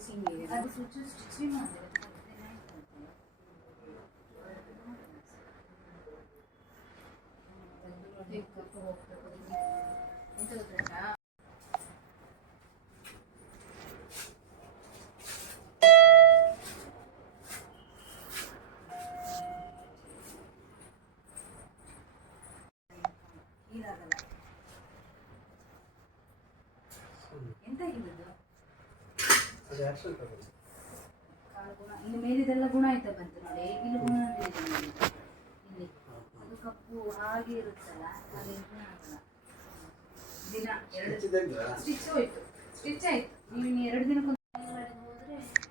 ಅದು switch stitching ಮಾಡಿದ್ರೆ ಎಂತ ಗೊತ್ತಾ ಎಂತ ಆಗಿದ್ದು ಇಲ್ಲಿ ಮೇಲಿದೆಲ್ಲ ಗುಣ ಆಯ್ತಾ ಬಂತು ನೋಡಿ. ಇಲ್ಲಿ ಗುಣ ಇಲ್ಲಿ ಅದು ಕಪ್ಪು ಹಾಗೆ ಇರುತ್ತಲ್ಲ, ಹಾಗೆ ಗುಣ ಆಗಲ್ಲ. ದಿನ 2 ಸ್ಟಿಚ್ ಹೋಯ್ತು, ಸ್ಟಿಚ್ ಆಯ್ತು. ನೀವು 2 ದಿನಕ್ಕೊಂದು ಹೋದ್ರೆ ಸರಿ.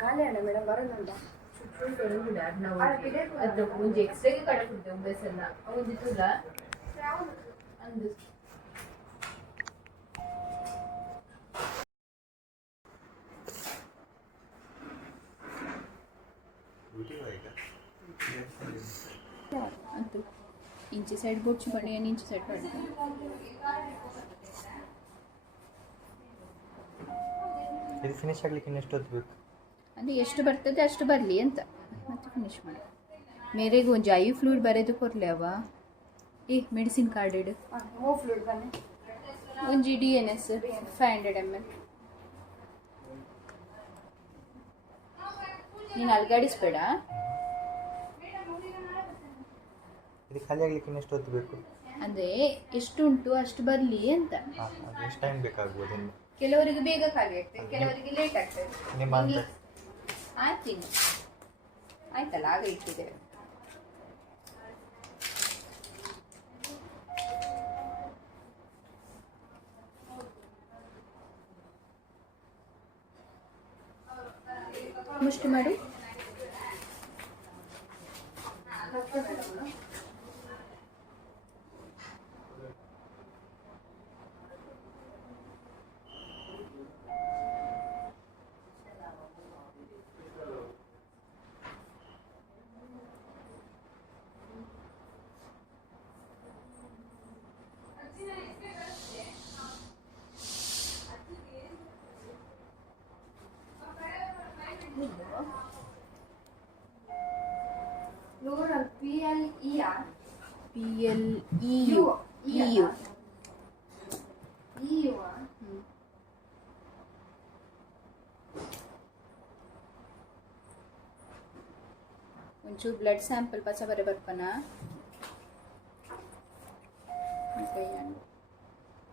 ಖಾಲಿ ಅಣ್ಣ ಮೇಡಮ್ ಬರೋದಂತ ಅದು ಮುಂಜೆ ಎಕ್ಸ್ರೇಗೆ ಕಡಬಿಡ್ತೆ ಒಂಬೆಸಲ್ಲ ಅವದಿತ್ತಲ್ಲ ಅಂದು ಅದು ಇಂಚೆ ಸೈಡ್ ಬೊಚ್ಚು ಬಣ್ಣೆ ಇಂಚೆ ಸೈಡ್ ಬಣ್ಣ ಇದು ಫಿನಿಶ್ ಆಗ್ಲಿಕ್ಕೆ ಇನ್ನೆಷ್ಟು ಹೊತ್ತು ಬೇಕು? ಅಂದರೆ ಎಷ್ಟು ಬರ್ತದೆ ಅಷ್ಟು ಬರಲಿ ಅಂತ ಮತ್ತೆ ಫಿನಿಶ್ ಮಾಡಿ. ಮೇರೆಗೆ ಒಂದು ಐ ಫ್ಲೂಯಿಡ್ ಬರೆದು ಕೊರಲೆ ಅವ ಏ ಮೆಡಿಸಿನ್ ಕಾರ್ಡ್ ಇಡು. ಫ್ಲೂಯಿಡ್ ಬನ್ನಿ ಒಂಜಿ DNS 500 ml. ನೀನು ಅಲ್ಗಾಡಿಸ್ಬೇಡ. ಇದು ಖಾಲಿ ಆಗ್ಲಿಕ್ಕೆ ಇನ್ನೆಷ್ಟು ಹೊತ್ತು ಬೇಕು? ಅಂದರೆ ಎಷ್ಟು ಉಂಟು ಅಷ್ಟು ಬರಲಿ ಅಂತ. ಎಷ್ಟು ಟೈಮ್ ಬೇಕಾಗ್ಬೋದು? ಕೆಲವರಿಗೆ ಬೇಗ ಖಾಲಿ ಆಗ್ತದೆ, ಕೆಲವರಿಗೆ ಲೇಟ್ ಆಗ್ತದೆ. ಆಯ್ತು ಆಯ್ತಲ್ಲ, ಆಗ ಇಟ್ಟಿದ್ದೇವೆ. ಮುಷ್ಟಿ ಮಾಡು. Plural PLER. PLEU. EU. EU. ಒಂಚೂರು ಬ್ಲಡ್ ಸ್ಯಾಂಪಲ್ ಪಚ ಬರೆ ಬರ್ಪನ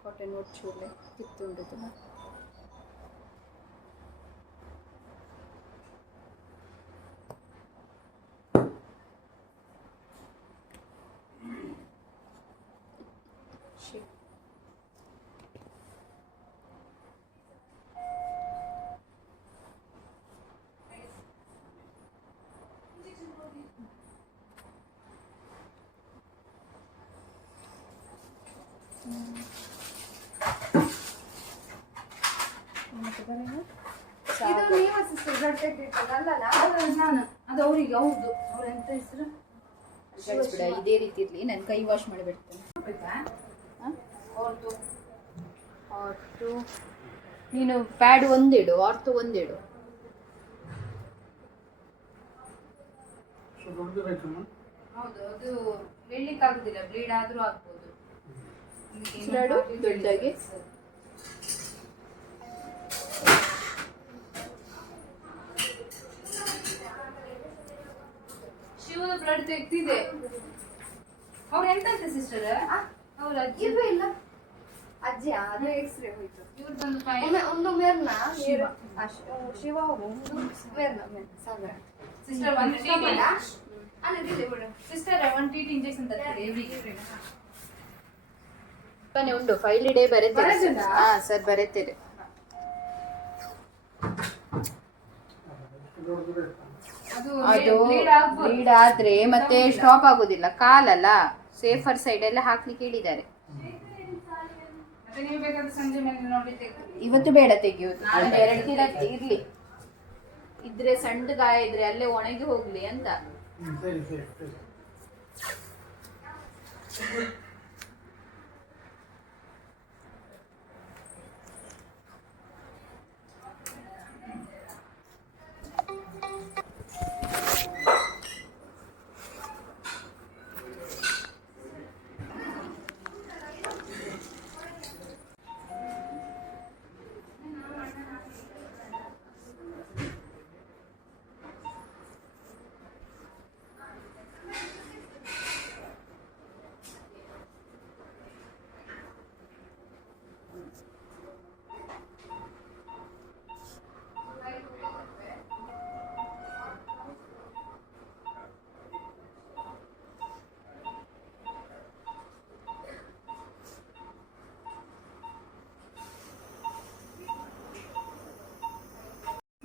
ಕಾಟನ್ ಒಚ್ಚೂಲೆ ಕಿತ್ತುಂಡದು. ಇದು ನೀವು ಸಿಸ್ಟರ್ ಬ್ಲಡ್ ಟೆಸ್ಟ್ ಅಲ್ಲ ನಾನು ಅದು ಅವರಿಗೆ ಹೌದು. ಅವ್ರ ಎಂತ ಹೆಸರು ಬಿಡ, ಇದೇ ರೀತಿ ಇರಲಿ. ನಾನು ಕೈ ವಾಶ್ ಮಾಡಿ ಬಿಡ್ತೇನೆ. ಆರ್ಟು ನೀನು ಪ್ಯಾಡ್ ಒಂದಿಡು, ಆರ್ಟು ಒಂದಿಡು. ಹೌದು, ಅದು ಹೇಳಲಿಕ್ಕಾಗುದಿಲ್ಲ, ಬ್ಲೀಡ್ ಆದ್ರೂ ಆಗ್ಬೋದು. ದೊಡ್ಡದಾಗಿ ಶಿವನ ಬ್ಲಡ್ ತೆಗ್ದಿದೆ. ಅವ್ರು ಎಂತ ಸಿಸ್ಟರ್? ಅವ್ರ ಅಜ್ಜಿ ಇಲ್ಲ ಅಜ್ಜಿ ಅದು ಎಕ್ಸ್ರೇ ಹೋಯ್ತು. ಇವ್ರು ಬಂದು ಒಂದು ಮೇರ್ನ ಶಿವ ಒಂದು ಮೇರ್ನ ಸಾಗರ ಸಿಸ್ಟರ್ ಒಂದು TT ಸಿಸ್ಟರ್ ಒಂದು TT ಇಂಜೆಕ್ಷನ್ ತರ್ತಾರೆ ಎವ್ರಿ ಬನ್ನಿ ಉಂಟು. 5 ಡೇ ಬರೀತೀರಿ? ಹಾ ಸರ್ ಬರೀತೀರಿ. ಅದು ಬ್ಲೀಡ್ ಆದ್ರೆ ಮತ್ತೆ ಸ್ಟಾಪ್ ಆಗೋದಿಲ್ಲ. ಕಾಲಲ್ಲ, ಸೇಫರ್ ಸೈಡ್ ಎಲ್ಲ ಹಾಕ್ಲಿಕ್ಕೆ ಹೇಳಿದ್ದಾರೆ. ಮತ್ತೆ ನೀವು ಬೇಕಾದ್ರೆ ಸಂಜೆ ಮೇಲೆ ನೋಡಿ ಇವತ್ತು ಬೇಡ ತೆಗಿಯೋದು ನಾಳೆ ಒಂದು 2 ದಿನ ಇರ್ಲಿ, ಇದ್ರೆ ಸಣ್ಣ ಗಾಯ ಇದ್ರೆ ಅಲ್ಲೇ ಒಣಗಿ ಹೋಗ್ಲಿ ಅಂತ. ಸರಿ ಸರಿ ಸರಿ.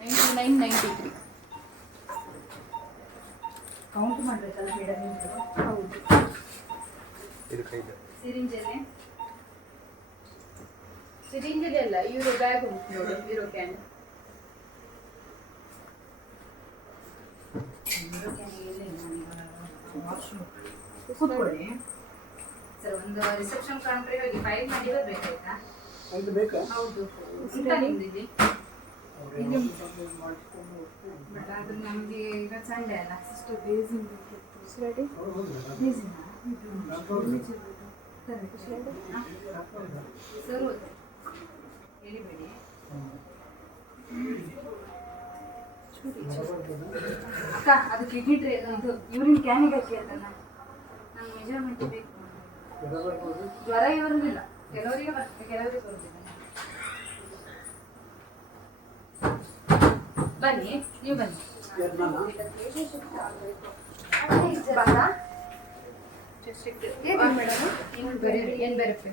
$99.93. ಕೌಂಟ್ ಮಾಡ್ಬೇಕಲ್ಲ ಮೇಡಮ್ ನೀವು? ಹೌದು. ಇದು ಕೈದು ಸಿರಿಂಜಲ್ಲಿ ಸಿರಿಂಜ್ ಅಲ್ಲ, ಯೂರೋ ಬ್ಯಾಗ್ ಉಂಟು ನೋಡು, ಯೂರೋ ಕ್ಯಾನ್. ಕೂತ್ಕೊಳ್ಳಿ ಸರ್. ಒಂದು ರಿಸೆಪ್ಷನ್ ಕೌಂಟ್ರಿಗೆ ಹೋಗಿ ಫೈಲ್ ಮಾಡಿ ಬರ್ಬೇಕಾಯ್ತಾ? ಇದು ಬೇಕಾ? ಹೌದು. ಉಂಟಾ ನಿಮ್ದು ಇಲ್ಲಿ? ಇಲ್ಲಿ ಉಂಟು. ಬಟ್ ಅದು ನಮಗೆ ಈಗ ಸಂಡೆ ಅಲ್ಲ, ಸಿಸ್ಟರ್ ಬೇಸಿನ್ ರೆಡಿ? ಬೇಸಿನ ಸರ್ ಹೇಳಿಬೇಡಿ. ಅಕ್ಕ ಅದು ಕಿಡ್ನಿ ಟ್ರೇ ಇದು ಯೂರಿನ್ ಕ್ಯಾನಿಗೆ ಹಾಕಿ ಅದನ್ನ ನಾನು ಮೆಜರ್ಮೆಂಟ್ ಬೇಕು. ಜ್ವರ ಇವರಿಗಿಲ್ಲ, ಕೆಲವರಿಗೆ ಬರ್ತದೆ ಕೆಲವರಿಗೆ ಬರುದಿಲ್ಲ. ಬನ್ನಿ, ನೀವು ಬನ್ನಿ. ಮೇಡಮ್ ಏನು ಬರುತ್ತೆ?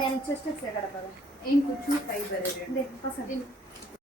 నేను చెస్ట్ ఎక్కడ పద ಏನು ಕುಚ್ಚು ಕೈ ಬರೀರಿ. పసంది